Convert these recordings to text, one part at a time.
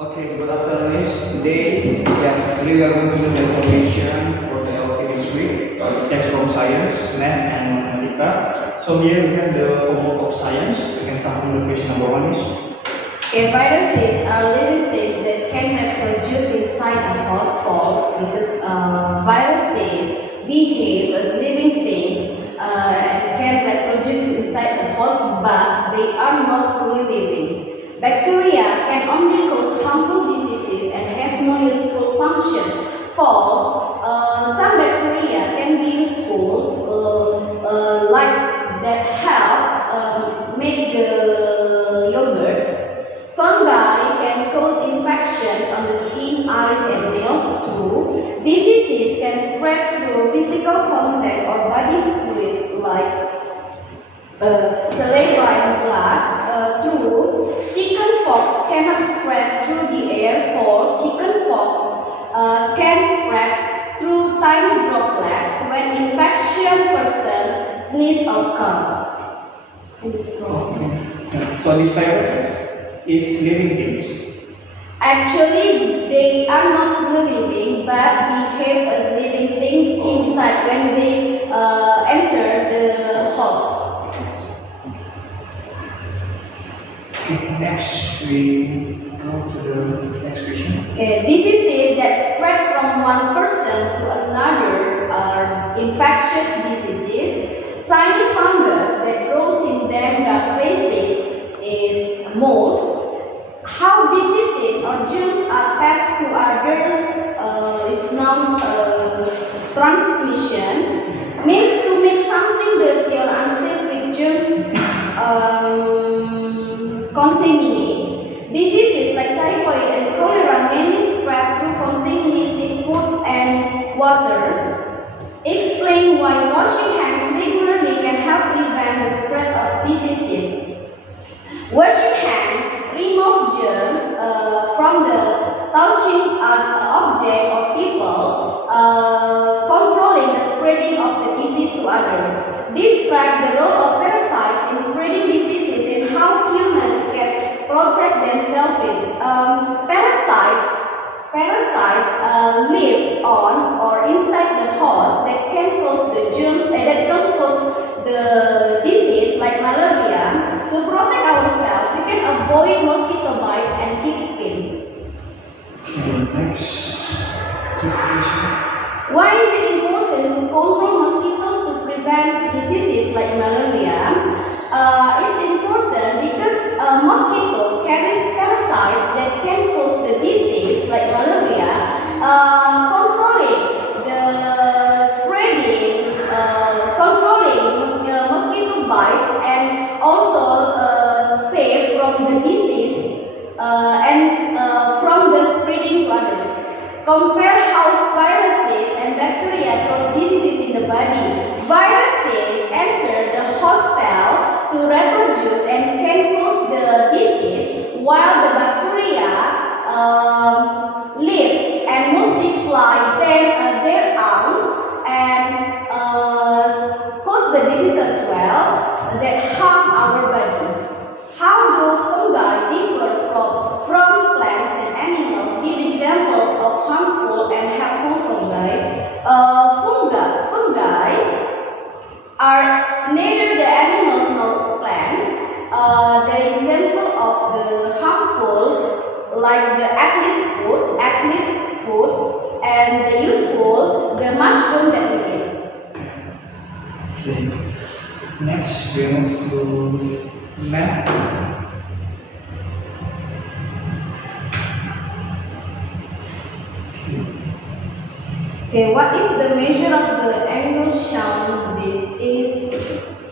Okay, good afternoon, Miss. Today, we are going to do the information for the LP this week. Text from science, math, and mathematica. So here we have the homework of science. We can start from the question number one, Miss. Okay, viruses are living things that can reproduce inside a host. False, because viruses behave as living things and can reproduce inside a host, but they are not truly living. Bacteria can only cause harmful diseases and have no useful functions. False, some bacteria can be useful, like that help make the yogurt. Fungi can cause infections on the skin, eyes, and nails too. Diseases can spread through physical contact or body fluid like saliva and blood. True, chicken pox cannot spread through the air. False, chicken pox can spread through tiny droplets when infection person sneeze or cough. So these viruses is living things. Actually, they are not truly living, but behave as living things inside when they enter the host. Okay, next we go to the next question. Okay, diseases that spread from one person to another are infectious diseases. Tiny fungus that grows in damp dark places is mold. How diseases or germs are passed to others is known transmission. Means to make something dirty or unsafe with germs contaminate. Diseases like typhoid and cholera mainly spread through contaminated food and water. Explain why washing hands regularly can help prevent the spread of diseases. Washing hands removes germs from the touching object or people, controlling the spreading of the disease to others. Describe the role of parasites in spreading diseases and how humans can protect themselves. Parasites live on or inside the host that can cause the germs that can cause the disease like malaria. To protect ourselves, we can avoid mosquito bites and keep clean. Next question. Why is it important to control mosquitoes to prevent diseases like malaria? It's important because mosquito carries parasites that can cause the disease like malaria. Controlling mosquito bites and also save from the disease and from the spreading to others. Compare how viruses and bacteria cause diseases in the body. Viruses enter the host cell to reproduce and can cause the disease, while the bacteria live and multiply their own and cause the disease as well that harm our body. How do fungi differ from plants and animals? Give examples of harmful and helpful fungi. Fungi are neither the animals nor plants. The example of the harmful, like the athlete foods, and the useful, the mushroom that we eat. Okay. Next we move to math. Okay, what is the measure of the angle shown? This is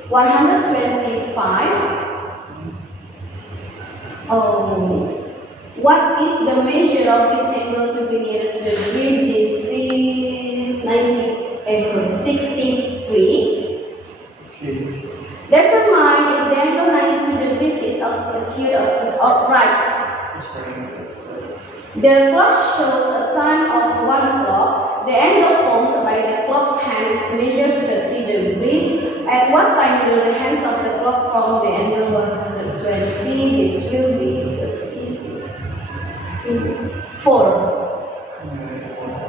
125. What is the measure of this angle to be nearest the grid? This is 63. Okay. Determine if the angle 90 degrees is acute or right. The clock shows a time of 1 o'clock. The angle formed by the clock's hands measures 30 degrees. At what time will the hands of the clock form the angle 120? It will be 36. 4.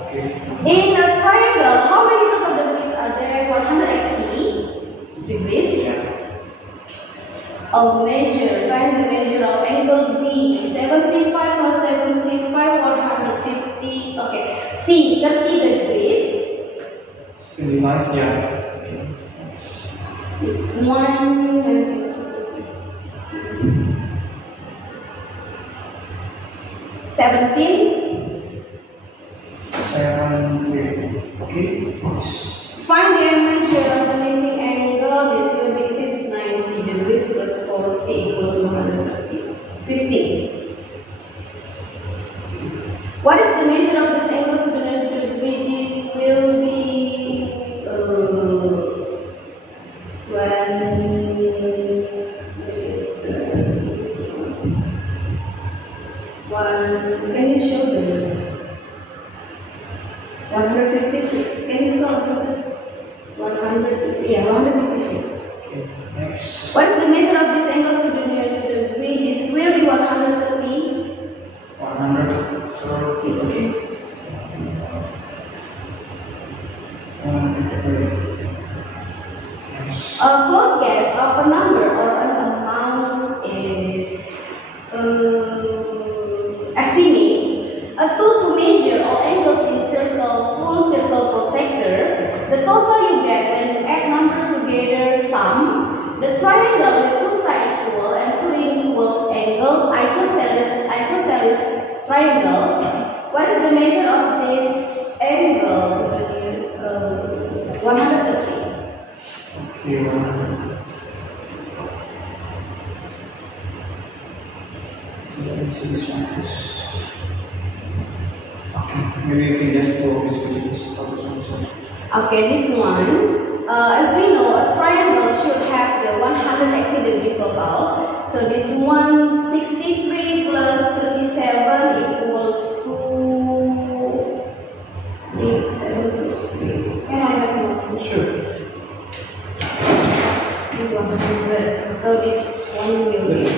Okay. In a triangle, how many total degrees are there? 180 degrees. Yeah. Find the measure of angle B. 75 plus 75, 150. Okay. C, 30 degrees. 25, yeah. This one, 17. 17. Okay. Find the measure of the missing angle. This is 90 degrees plus 40 equals 130. 50. What is the measure of this angle to the nearest degree? This will be can you show the 156? Can you scroll closer? 100, yeah, 156. Okay. Next. What is the measure of this angle to the nearest degree? This will be 130. 130. Okay. Next. A close guess of a number or an amount is estimate a tool to measure all angles in full circle protector. The total you get when you add numbers together sum. The triangle with two sides equal and two equals angles isosceles triangle. What is the measure of this angle? 130. Okay, 100. Let me see this one first. Okay, maybe you can just go this way. Okay, this one. As we know, a triangle should have the 180 degrees total. So this 163 plus 37 equals to 37 plus 3. Can I have more? Sure. 100. So this one will be.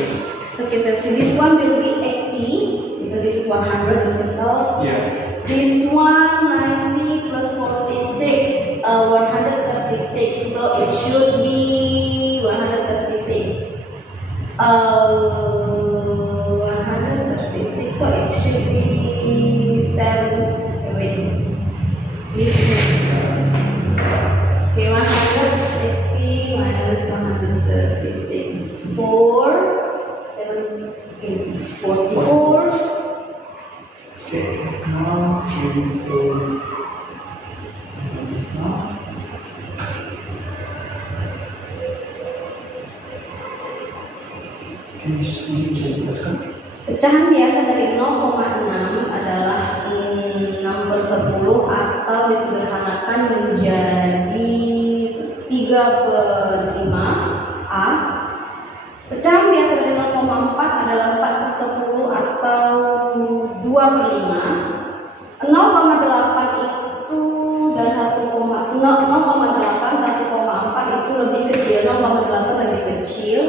So okay, so this one will be 80 because this is 100 in total. Yeah. This one 90 plus 46, 136. So it should be 136. 136. So it should be 7. Wait. This is okay. 180 minus 136. 4. 7. Okay. 44. Okay, now we will go now. Can you bisa dijelaskan? Pecahan biasa dari 0,6 adalah 6/10 atau disederhanakan menjadi 3/5 A. Pecahan biasa dari 0,4 adalah 4/10 atau 2/5. 0,8 itu dan 0,8 1,4 itu lebih kecil, 0,8 lebih kecil.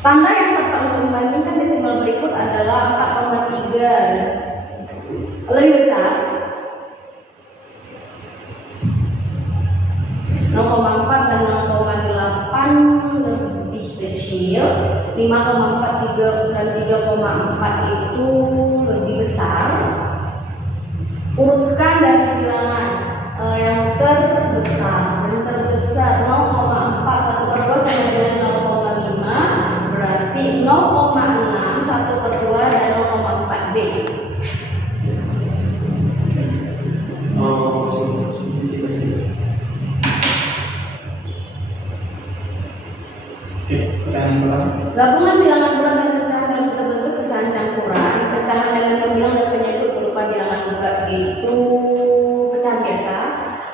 Tanda yang tepat untuk membandingkan desimal berikut adalah 4,3 lebih besar, 0,4 dan 0,8 lebih kecil, 5,4 dan 3,4 itu lebih besar. Urutkan dari bilangan yang terbesar dan terbesar 0,4 1/2 sama dengan 0,5, berarti 0,6 1/2 dan 0,4 B. Gabungan bilangan bulat dan pecahan dalam satu bentuk pecahan campuran. Pecahan dengan pembilang dan penyebut berupa bilangan bulat yaitu pecahan biasa.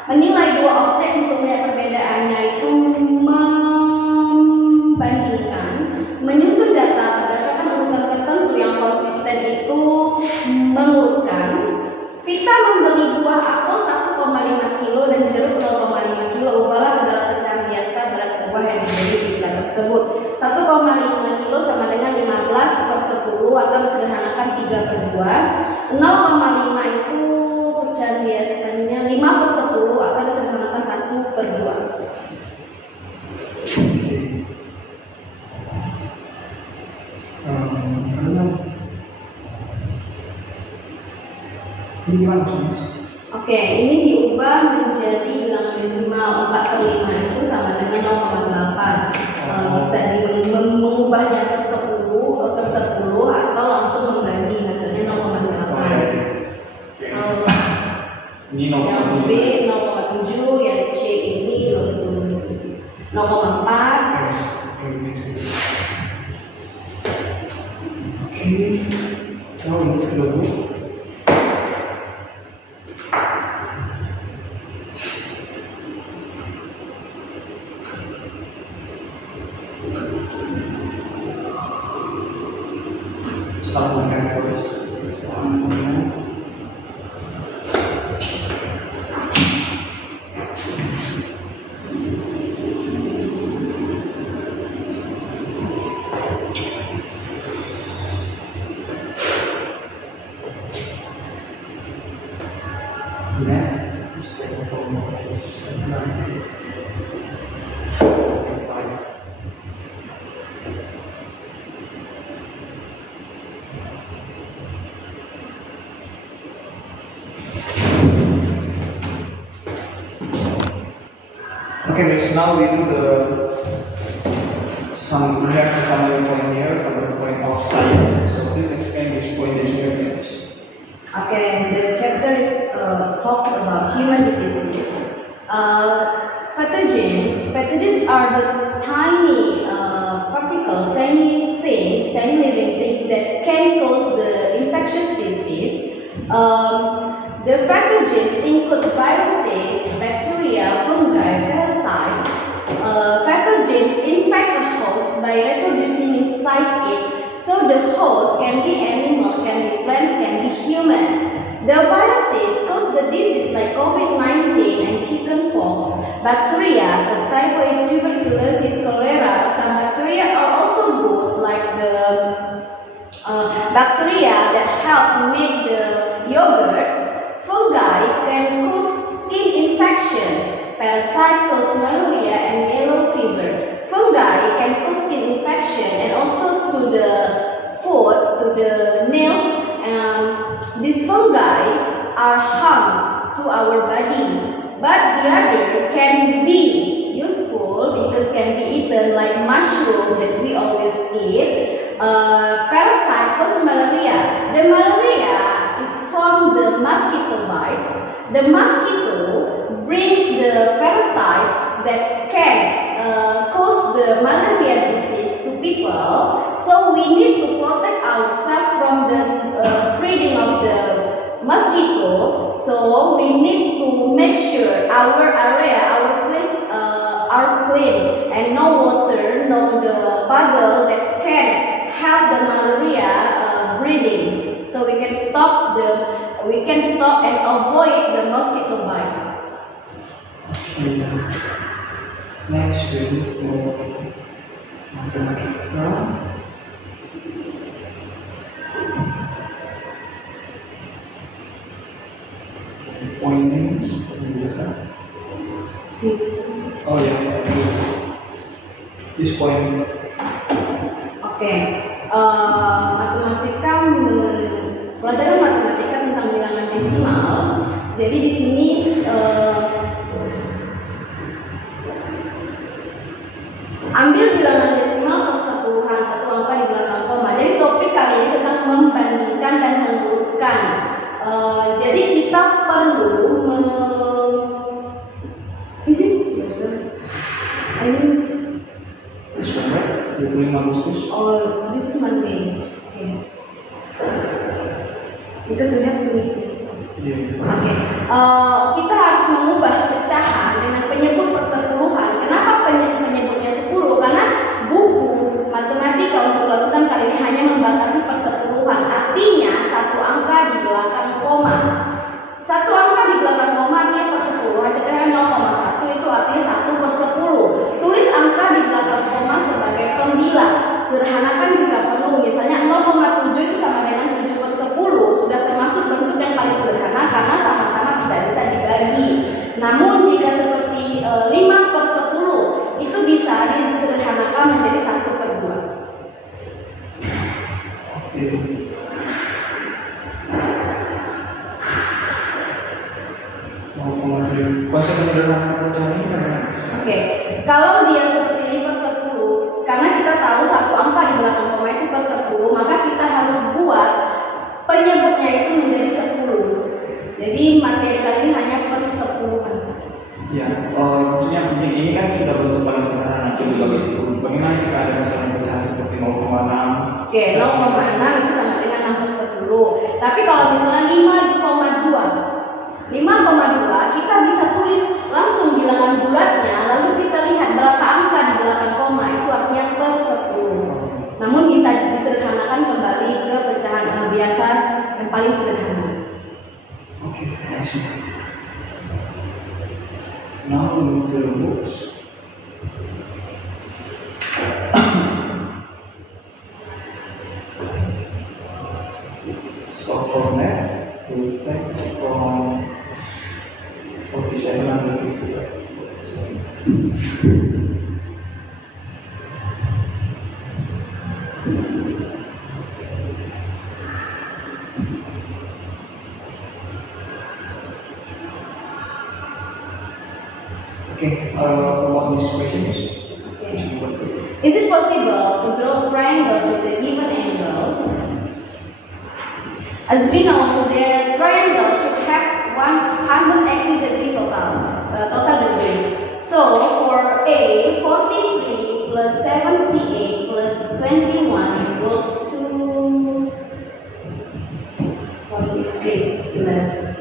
Menilai dua objek untuk melihat perbedaannya itu membandingkan, menyusun data berdasarkan urutan tertentu yang konsisten itu mengurutkan. Vita membeli buah apel 1,5 kilo dan jeruk 0,5 kilo. Ubahlah ke dalam pecahan biasa berat buah yang dibeli Vita tersebut. 1,5 kilo sama dengan 15/10 atau disederhanakan Okay. Karena ini gimana maksudnya? Oke, ini diubah menjadi bilangan desimal 4/5 itu sama dengan 0,8. Bisa mengubahnya per 10 atau langsung membagi hasilnya 0,8. Ini Yang B 0,7, yang C ini 0,4. Oke. Oh, ini sudah Bu. Sambungkan terus. Okay, guys, now we do we have the summary point here, summary point of science. So please explain this point that you have. Okay, the chapter talks about human diseases. Pathogens are the tiny particles, tiny things, tiny living things that can cause the infectious disease. The pathogens include viruses, bacteria, fungi, parasites. Pathogens infect a host by reproducing inside it, so the host can be animal, can be plants, can be human. The viruses cause the disease like COVID-19 and chickenpox. Bacteria cause typhoid, tuberculosis, cholera. Some bacteria are also good, like the bacteria that help make the yogurt. Fungi can cause skin infections. Parasite cause malaria and yellow fever. Fungi can cause skin infection and also to the foot, to the nails. These fungi are harm to our body, but the other can be useful because can be eaten like mushroom that we always eat. Parasite cause malaria. The malaria is from the mosquito bites. The mosquito brings the parasites that can cause the malaria disease to people. So we need to protect ourselves from the spreading of the mosquito. So we need to make sure our area, our place are clean and no water, no the puddle that can help the malaria breeding. So we can stop and avoid the mosquito bites. Next, we move to mathematical. Point names, biasa. Oh ya, this point. Oke, pelajaran matematika tentang bilangan desimal. Jadi di sini ambil bilangan desimal persepuluhan, satu angka di belakang koma. Jadi topik kali ini tentang membandingkan dan mengurutkan. Jadi kita perlu is it? Sorry. I mean, This one, right? 25 Agustus. oh, this Monday. Okay. Because we have to meet this one. Yeah. Oke, kita harus mengubah pecahan dengan penyebut persepuluhan. Kenapa penyebutnya 10? Karena buku matematika untuk kelas 6 kali ini hanya membatasi persepuluhan. Artinya satu angka di belakang koma. Satu angka di belakang koma artinya persepuluhan. Contohnya 0,1 itu artinya 1/10. Tulis angka di belakang koma sebagai pembilang. Sederhanakan jika perlu. Misalnya 0,7 itu sama dengan 7/10. Sudah termasuk bentuk yang paling sederhana karena sama-sama tidak bisa dibagi. Namun Kuasa penyederhanaan pecahan ini bagaimana? Oke, kalau dia seperti ini per 10, karena kita tahu satu angka di belakang koma itu per 10, maka kita harus buat penyebutnya itu menjadi 10. Jadi materi kali ini hanya per 10-an saja. Ya, maksudnya ini kan sudah bentuk paling sederhana, itu juga bisa. Bagaimana jika ada misalnya pecahan seperti 0,6? Oke, 0,6 itu sama dengan 6 per 10. Tapi kalau misalnya 5,2 kita bisa tulis langsung bilangan bulatnya, lalu kita lihat berapa angka di belakang koma, itu artinya per 10. Namun bisa disederhanakan kembali ke pecahan biasa yang paling sederhana. Oke, makasih. Now we move to the books. So for that, we take from 47 and 50. Okay, what this question is? Is it possible to draw triangles with the given angles? As we know, the triangle should have 180 degree total degrees. So for A, 43 plus 78 plus 21 equals to 43, 11.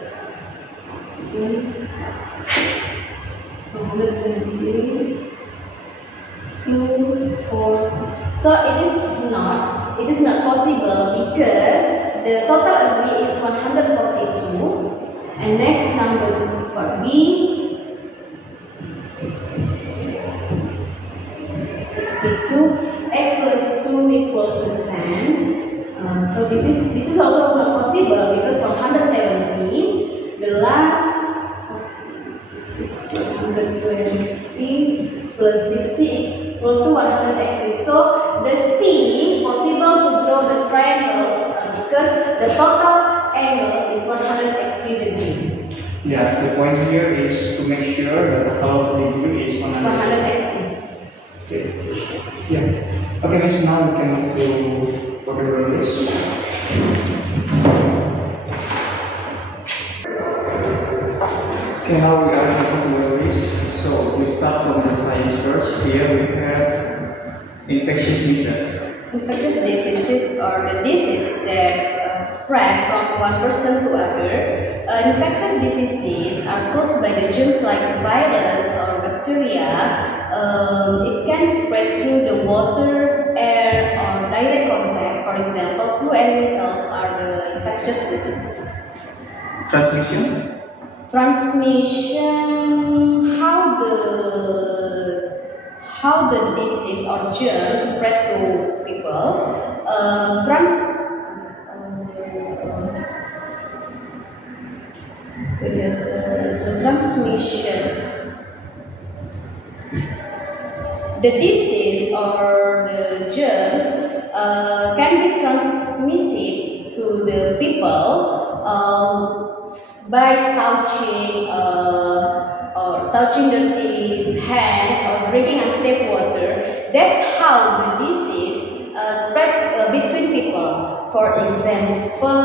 120, 2, 4. So it is not possible because the total degree is 142. And next number for B, 52. A plus 2 equals to 10. So this is also not possible because 170. The last is 120 plus 60 equals to 180. So the C possible to draw the triangles because the total angle is 180 degree. Yeah, the point here is to make sure that the total degree is 180. Okay. Yeah. Okay, miss, now we can move to further list. Okay, now we are going to the list. So we start from the science first. Here we have infectious diseases. Infectious diseases are the diseases that spread from one person to other. Infectious diseases are caused by the germs like virus or bacteria. It can spread through the water, air, or direct contact. For example, flu and measles are the infectious diseases. Transmission. Transmission, how the disease or germs spread to people. The transmission. The disease or the germs can be transmitted to the people by touching dirty hands or drinking unsafe water. That's how the disease spread between people. For example,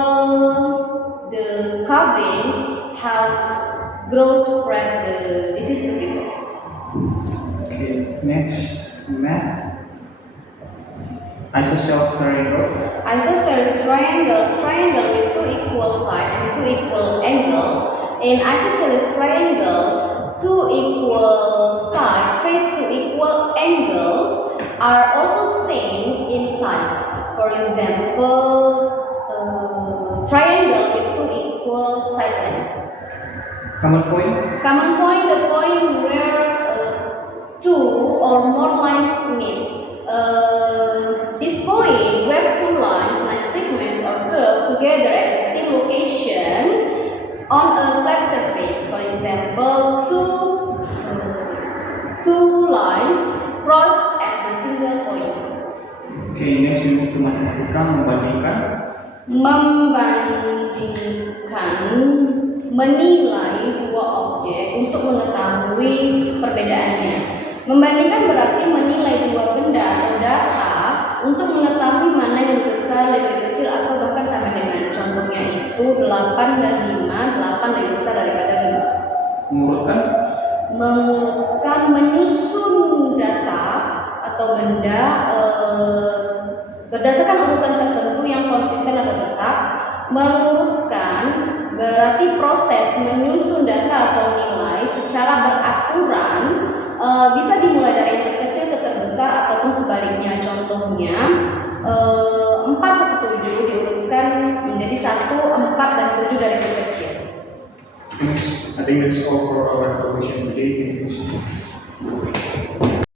the coughing helps spread the disease to people. Okay, next, math. Isosceles triangle. Isosceles triangle with two equal sides and two equal angles. In isosceles triangle, two equal sides face two equal angles are also same in size. For example, triangle with two equal side length. Common point. Common point, the point where two or more lines meet. This point where two lines like segments or curves together at the same location on a flat surface. For example, two lines cross at the single point. Okay, next we move to matematika, membandingkan. membandingkan, menilai dua objek untuk mengetahui perbedaannya. Membandingkan berarti menilai dua benda atau data untuk mengetahui mana yang lebih besar, lebih kecil, atau bahkan sama dengan. Contohnya itu 8 dan 5, 8 lebih besar daripada 5. Mengurutkan, Mengurutkan, menyusun data atau benda berdasarkan urutan tertentu yang konsisten atau tetap. Mengurutkan berarti proses menyusun data atau nilai secara beraturan, bisa dimulai dari yang terkecil ke terbesar ataupun sebaliknya. Contohnya 4 sampai 7 diurutkan menjadi 1, 4 dan 7 dari terkecil. I think that's all for our information today. Thank you.